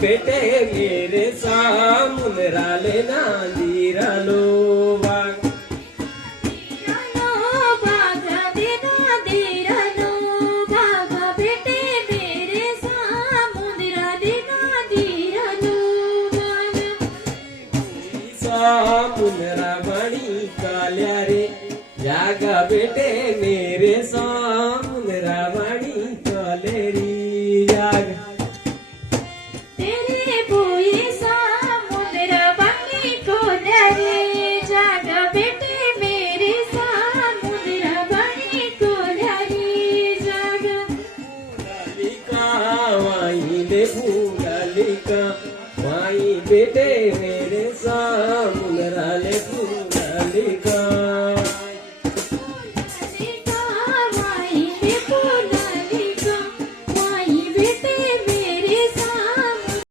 बेटे मेरे सामुंदरा लेना दीरालो वाग सामुंदरा बड़ी काल्या रे जागा बेटे मेरे सामुंदरा बड़ी कालेरी जाग तेरे बोई सामुंदरा बड़ी काल्या रे जागा बेटे मेरे सामुंदरा बड़ी काल्या रे जाग फूलिका वाई ले फूलिका वाई बेटे मेरे